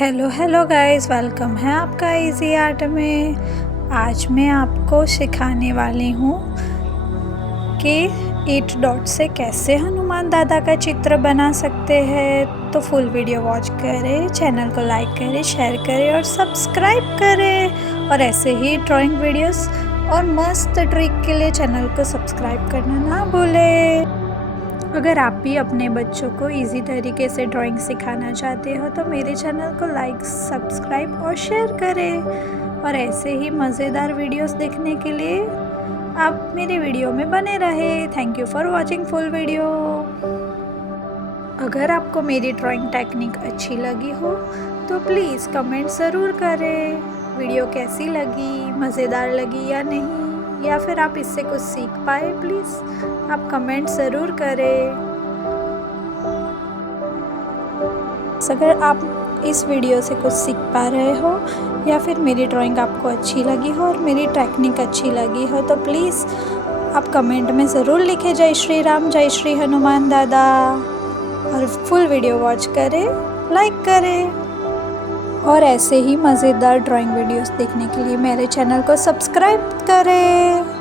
Hello guys, welcome है आपका easy art में। आज मैं आपको सिखाने वाली हूँ कि 8 डॉट से कैसे हनुमान दादा का चित्र बना सकते हैं। तो फुल वीडियो वॉच करें, चैनल को लाइक करें, शेयर करें और सब्सक्राइब करें। और ऐसे ही ड्राइंग वीडियोस और मस्त ट्रिक के लिए चैनल को सब्सक्राइब करना ना भूलें। अगर आप भी अपने बच्चों को इजी तरीके से ड्राइंग सिखाना चाहते हो तो मेरे चैनल को लाइक, सब्सक्राइब और शेयर करें। और ऐसे ही मज़ेदार वीडियोस देखने के लिए आप मेरे वीडियो में बने रहे। Thank you for watching full video. अगर आपको मेरी ड्राइंग टेक्निक अच्छी लगी हो तो प्लीज़ कमेंट ज़रूर करें। वीडियो कैसी लगी, मज़ेदार लगी या नहीं, या फिर आप इससे कुछ सीख पाए, प्लीज़ आप कमेंट ज़रूर करें। अगर आप इस वीडियो से कुछ सीख पा रहे हो या फिर मेरी ड्राइंग आपको अच्छी लगी हो और मेरी टेक्निक अच्छी लगी हो तो प्लीज़ आप कमेंट में ज़रूर लिखें जय श्री राम, जय श्री हनुमान दादा। और फुल वीडियो वॉच करें, लाइक करें। और ऐसे ही मज़ेदार ड्राइंग वीडियोस देखने के लिए मेरे चैनल को सब्सक्राइब करें।